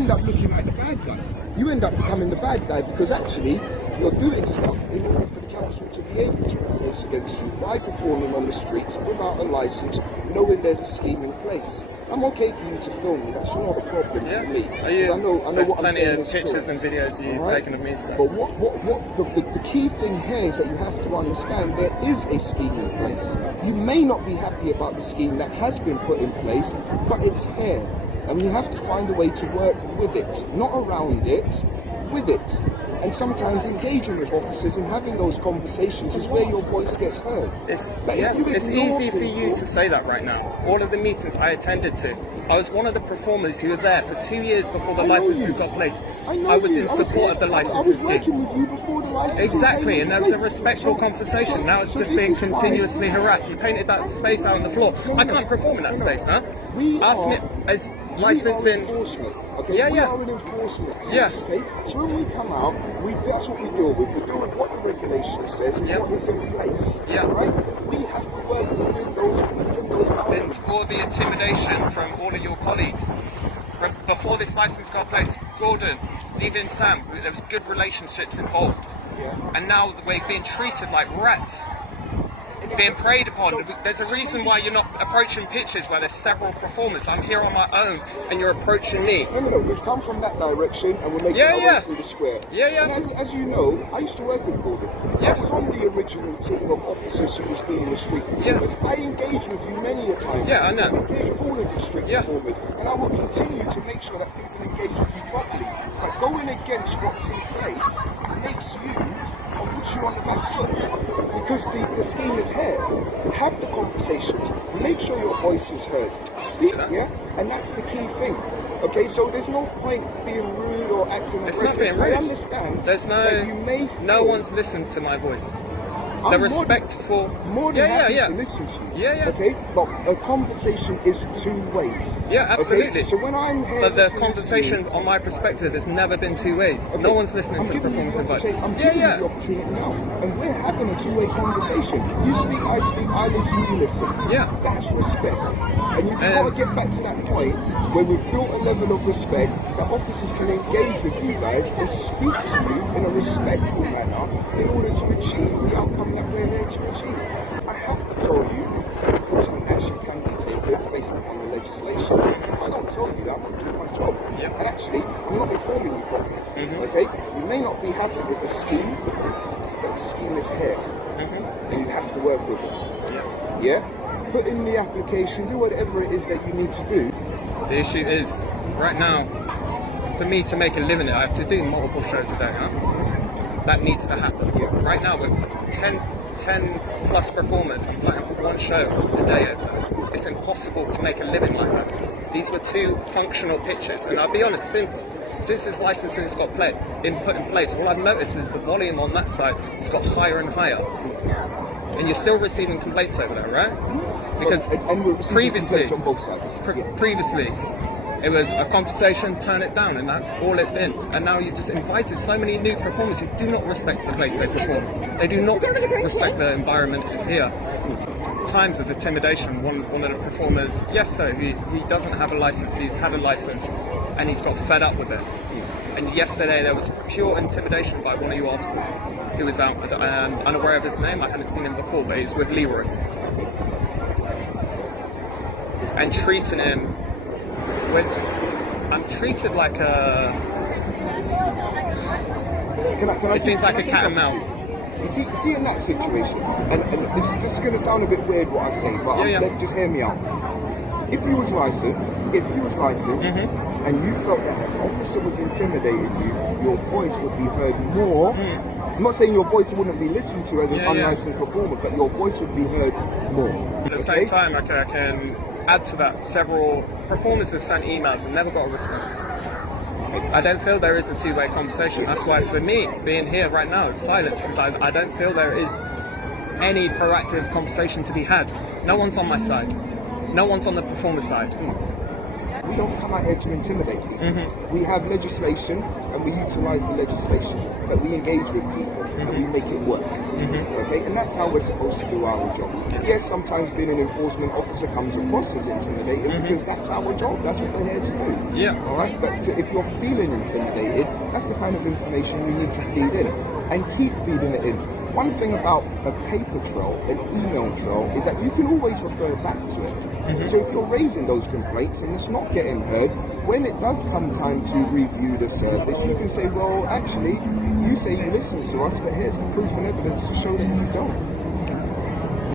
end up looking like the bad guy. You end up becoming the bad guy because actually you're doing stuff in order for the council to be able to enforce against you by performing on the streets without a licence, knowing there's a scheme in place. I'm okay for you to film me, that's not a problem for me. Are you, I know there's what plenty I'm saying of pictures and videos you've taken of me. So. But the key thing here is that you have to understand there is a scheme in place. You may not be happy about the scheme that has been put in place, but it's here. And you have to find a way to work with it, not around it, with it. And sometimes engaging with officers and having those conversations is where your voice gets heard. It's easy for you to say that right now. All of the meetings I attended to, I was one of the performers who were there for 2 years before the licenses got placed. I was in support of the licenses. I was working with you before the licenses. Exactly, and there was a respectful conversation. Now it's just being continuously harassed. You painted that space out on the floor. I can't perform in that space, huh? Ask me as licensing. Okay, we are an enforcement team, okay? So when we come out, that's what we deal with. We deal with what the regulation says and what is in place, right? We have to work within those boundaries. And all the intimidation from all of your colleagues. Before this license got placed, Gordon, even Sam, there was good relationships involved. And now we're being treated like rats. Being preyed upon. There's a reason why you're not approaching pitches where there's several performers. I'm here on my own and you're approaching me. No, we've come from that direction and we're making our way through the square. And as you know, I used to work with Gordon. I was on the original team of officers who was dealing with street performers. I engaged with you many a time. I know. I engaged with all of the street performers. And I will continue to make sure that people engage with you properly. But going against what's in place makes you, or puts you on the back foot. Because the scheme is here. Have the conversations. Make sure your voice is heard. Speak, and that's the key thing. Okay, so there's no point being rude or acting aggressive. It's not being rude. I understand. There's that you may feel no one's listened to my voice. I'm They're respectful. More than happy to listen to you. Okay, but a conversation is two ways. Absolutely. Okay? So when I'm here, but the conversation, on my perspective, has never been two ways. No one's listening to the performance advice. I'm giving you the opportunity now, and we're having a two-way conversation. You speak, I listen, you listen. That's respect, and you've got to get back to that point where we've built a level of respect that officers can engage with you guys and speak to you in a respectful manner in order to achieve the outcome that we're here to achieve. I have to tell you that enforcement action can be taken based upon the legislation. If I don't tell you that, I'm not doing my job. And actually, I'm not informing you properly. Okay? You may not be happy with the scheme, but the scheme is here. And you have to work with it. Put in the application, do whatever it is that you need to do. The issue is, right now, for me to make a living, I have to do multiple shows a day, That needs to happen. Right now, with 10 plus performers, I'm fighting for one show a day. It's impossible to make a living like that. These were two functional pitches, and I'll be honest, since this licensing has got put in place, all I've noticed is the volume on that side has got higher and higher. And you're still receiving complaints over there, right? Because and we're previously on both sides. Previously, it was a conversation, turn it down, and that's all it's been. And now you've just invited so many new performers who do not respect the place they perform. They do not respect the environment that's here. Times of intimidation. One of the performers, yesterday, he doesn't have a license. He's had a license, and he's got fed up with it. And yesterday there was pure intimidation by one of your officers who was out, unaware of his name. I hadn't seen him before, but he's with Leroy. And treating him with, I'm treated like a, it seems like a cat and mouse. You see in that situation, and this is just going to sound a bit weird what I say, but just hear me out. If he was licensed, and you felt that an officer was intimidating you, your voice would be heard more. I'm not saying your voice wouldn't be listened to as an unlicensed performer, but your voice would be heard more. At the same time, I can add to that, several performers have sent emails and never got a response. I don't feel there is a two-way conversation. That's why for me, being here right now is silence, because I don't feel there is any proactive conversation to be had. No one's on my side. No one's on the performer side. we don't come out here to intimidate people. We have legislation and we utilize the legislation, but we engage with people and we make it work. Okay, and that's how we're supposed to do our job. Yes, sometimes being an enforcement officer comes across as intimidating because that's our job. That's what we're here to do. Yeah. All right, but if you're feeling intimidated, that's the kind of information you need to feed in and keep feeding it in. One thing about a paper trail, an email trail, is that you can always refer back to it. So if you're raising those complaints and it's not getting heard, when it does come time to review the service, you can say, well, actually, you say you listen to us, but here's the proof and evidence to show that you don't.